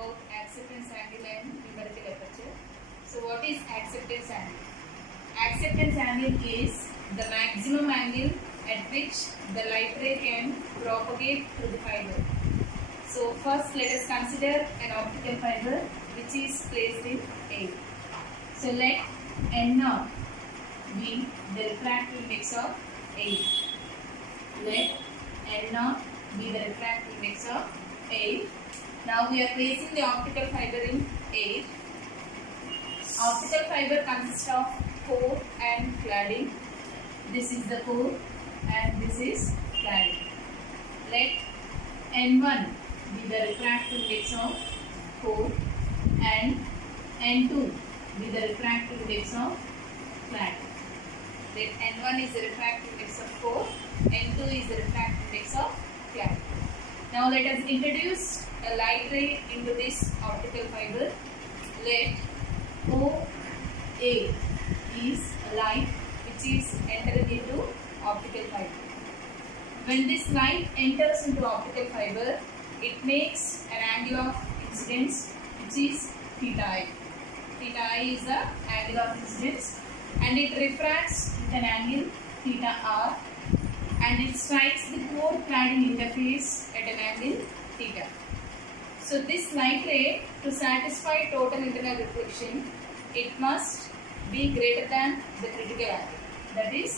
about acceptance angle and numerical aperture. So what is acceptance angle? Acceptance angle is the maximum angle at which the light ray can propagate through the fiber. So first let us consider an optical fiber which is placed in A. So let N0 be the refractive index of A. Let N0 be the refractive index of A. Now we are placing the optical fiber in A. Optical fiber consists of core and cladding. This is the core and this is cladding. Let N1 be the refractive index of core and N2 be the refractive index of cladding. Let N1 is the refractive index of core, N2 is the refractive index of cladding. Now let us introduce a light ray into this optical fiber. Let OA is a light which is entering into optical fiber. When this light enters into optical fiber, it makes an angle of incidence which is theta I. Theta I is the angle of incidence and it refracts with an angle theta R and it strikes the core cladding interface at an angle theta. So this light ray, to satisfy total internal reflection, it must be greater than the critical angle. That is,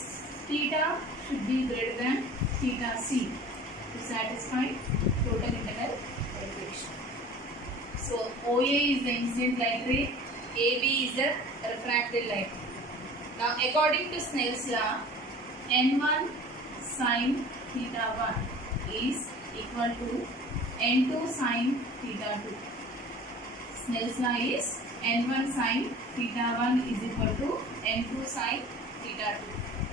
theta should be greater than theta C to satisfy total internal reflection. So OA is the incident light ray, AB is the refracted light ray. Now according to Snell's law, N1 sin theta 1 is equal to N2 sin theta 2. Snell's law is N1 sin theta 1 is equal to N2 sin theta 2.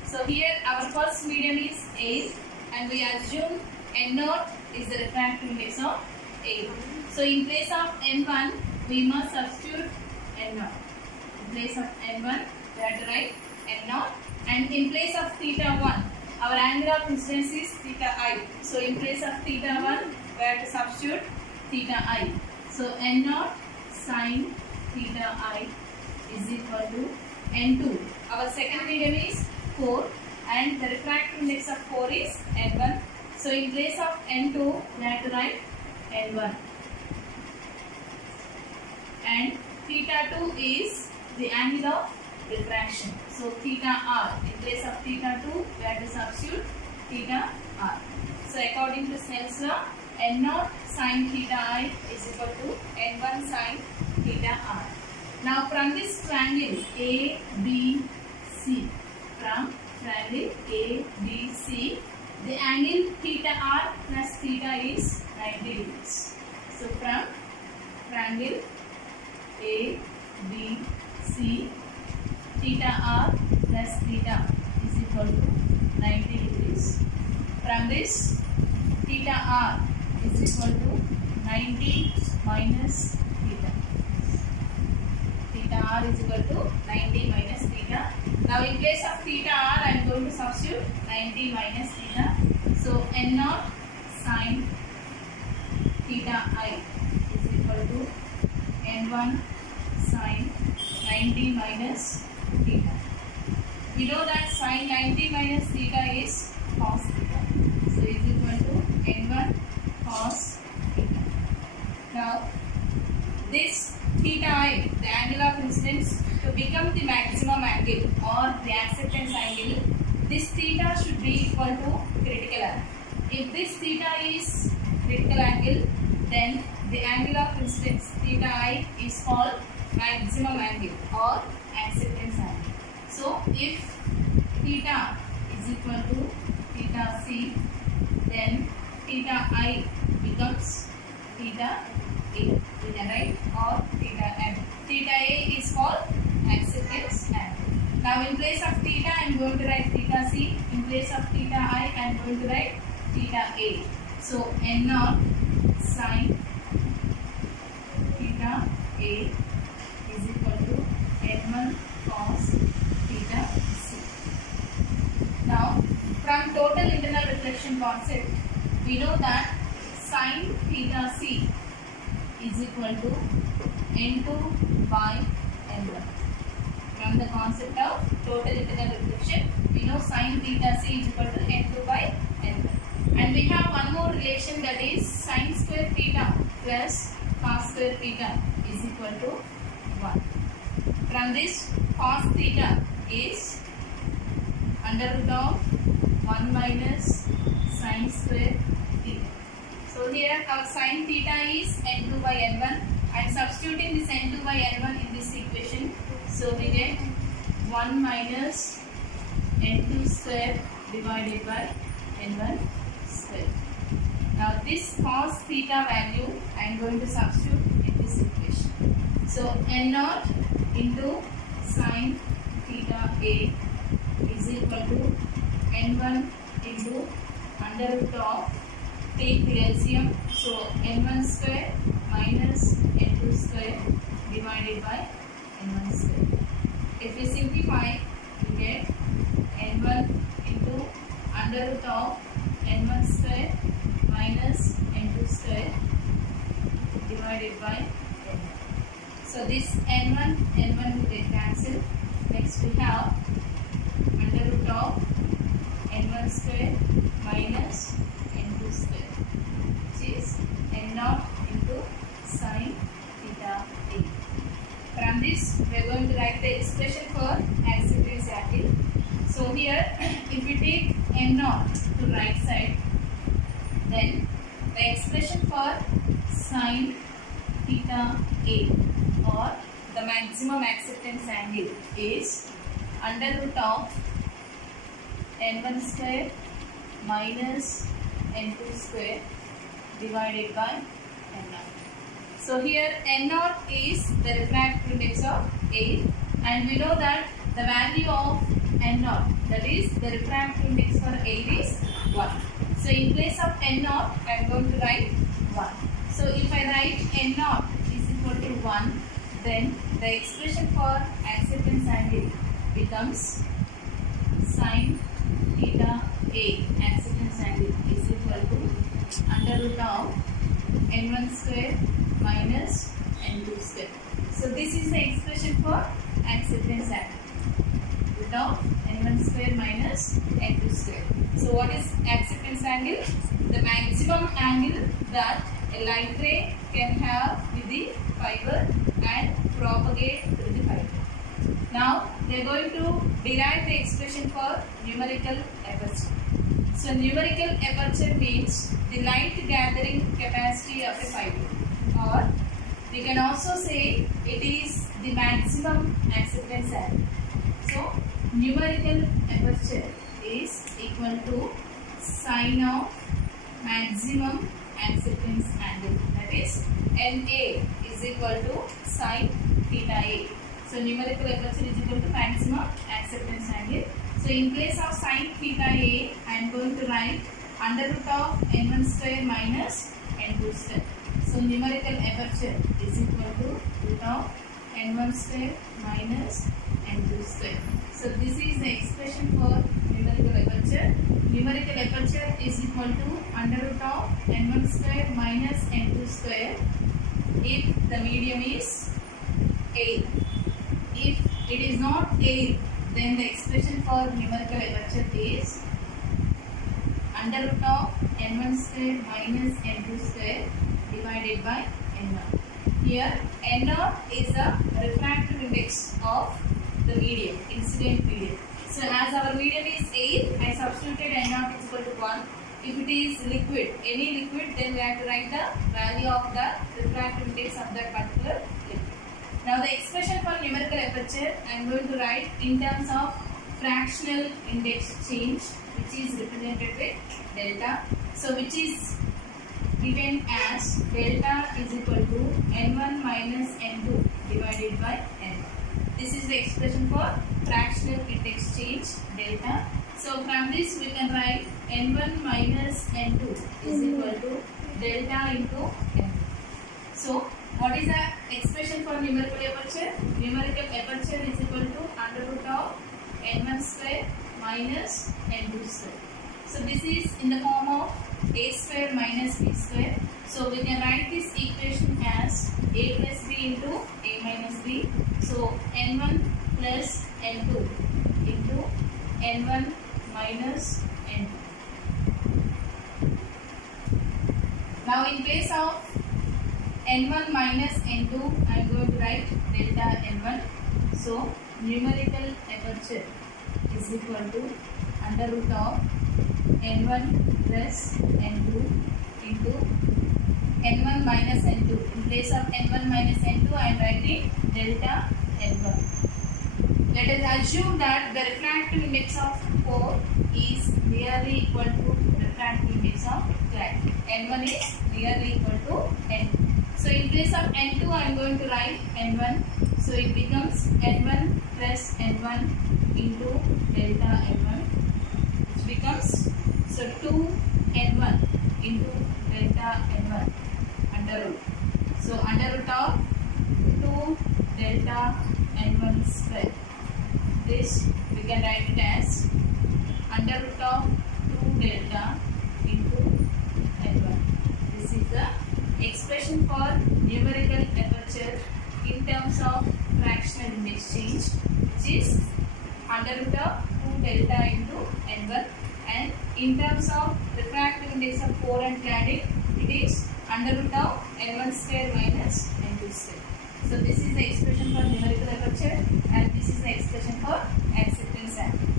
So here our first medium is A and we assume N0 is the refractive index of A. So in place of N1 we must substitute N0. In place of N1 we have to write N0 and in place of theta 1 our angle of incidence is theta I. So in place of theta 1 we have to substitute theta I. So N0 sin theta I is equal to N2. Our second medium is 4 and the refractive index of 4 is N1. So in place of N2 we have to write N1. And theta 2 is the angle of refraction. So theta R, in place of theta 2 we have to substitute theta R. So according to Snell's law, N0 sin theta I is equal to N1 sin theta R. Now from this triangle ABC, from triangle ABC, the angle theta R plus theta is 90 degrees. So from triangle ABC, theta R plus theta is equal to 90 degrees. From this, theta R is equal to 90 minus theta. Theta R is equal to 90 minus theta. Now in place of theta R I am going to substitute 90 minus theta. So N0 sin theta I is equal to N1 sin 90 minus theta. We know that sin 90 minus theta is cos theta. So is equal to N1 cos theta. Now this theta I, the angle of incidence, to become the maximum angle or the acceptance angle, this theta should be equal to critical angle. If this theta is critical angle, then the angle of incidence theta I is called maximum angle or acceptance angle. So if theta is equal to theta C, then theta I becomes theta A, theta right or theta M. Theta A is called acceptance angle. Now in place of theta I am going to write theta C, in place of theta I am going to write theta A. So N0 sin theta A is equal to N1 cos theta C. Now from total internal reflection concept we know that sin theta C is equal to n2 by n1. From the concept of total integral reflection, we know sin theta c is equal to n2 by n1. And we have one more relation, that is sin square theta plus cos square theta is equal to 1. From this, cos theta is under root of 1 minus sin square theta. So here our sin theta is n2 by n1. I am substituting this n2 by n1 in this equation. So we get 1 minus n2 square divided by n1 square. Now this cos theta value I am going to substitute in this equation. So n0 into sin theta a is equal to n1 into under root of, take the LCM, so n1 square minus n2 square divided by n1 square. If we simplify, we get n1 into under root of n1 square minus n2 square divided by n1. So this n1 will get cancelled. Next we have under root of n1 square minus n2 square, which is n0 into sin theta a. From this, we are going to write the expression for acceptance angle. So here, if we take n0 to right side, then the expression for sin theta a, or the maximum acceptance angle, is under root of n1 square minus n2 square divided by n0. So here n0 is the refractive index of air, and we know that the value of n0, that is the refractive index for air, is 1. So in place of n0 I am going to write 1. So if I write n0 is equal to 1, then the expression for acceptance angle becomes sin theta a, acceptance angle, is equal to under root of n1 square minus n2 square. So this is the expression for acceptance angle, root of n1 square minus n2 square. So what is acceptance angle? The maximum angle that a light ray can have with the fiber and propagate through the fiber. Now we are going to derive the expression for numerical aperture. So numerical aperture means the light gathering capacity of a fiber, or we can also say it is the maximum acceptance angle. So numerical aperture is equal to sine of maximum acceptance angle, that is NA is equal to sine theta A. So numerical aperture is equal to maximum acceptance angle. So in place of sine theta A, I am going to write under root of n1 square minus n2 square. So numerical aperture is equal to root of n1 square minus n2 square. So this is the expression for numerical aperture. Numerical aperture is equal to under root of n1 square minus n2 square if the medium is air. If it is not air, then the expression for numerical aperture is under root of n1 square minus n2 square divided by n0. Here n0 is the refractive index of the medium, incident medium. So as our medium is air, I substituted n0 is equal to 1. If it is liquid, any liquid, then we have to write the value of the refractive index of that particular liquid. Now the expression for numerical aperture I am going to write in terms of fractional index change, which is represented with delta. So which is given as delta is equal to n1 minus n2 divided by n1. This is the expression for fractional index change, delta. So from this we can write n1 minus n2 is equal to delta into n2. So what is the expression for numerical aperture? Numerical aperture is equal to under root of n1 square minus n2 square. So this is in the form of a square minus b square. So we can write this equation as a plus b into a minus b. So n1 plus n2 into n1 minus n2. Now in place of n1 minus n2, I am going to write delta n1. So numerical aperture is equal to under root of n1 plus n2 into n1 minus n2. In place of n1 minus n2, I am writing delta n1. Let us assume that the refractive index of core is nearly equal to refractive index of clad. n1 is nearly equal to n2. So in place of n2, I am going to write n1. So it becomes n1 plus n1 into delta n1, which becomes 2n1 into delta n1 under root. So under root of 2 delta n1 square. This we can write it as under root of 2 delta into n1. This is the expression for numerical aperture in terms of fractional index change, which is under root of 2 delta into n1, and in terms of refractive index of core and cladding, it is under root of n1 square minus n2 square. So this is the expression for numerical aperture, and this is the expression for acceptance angle.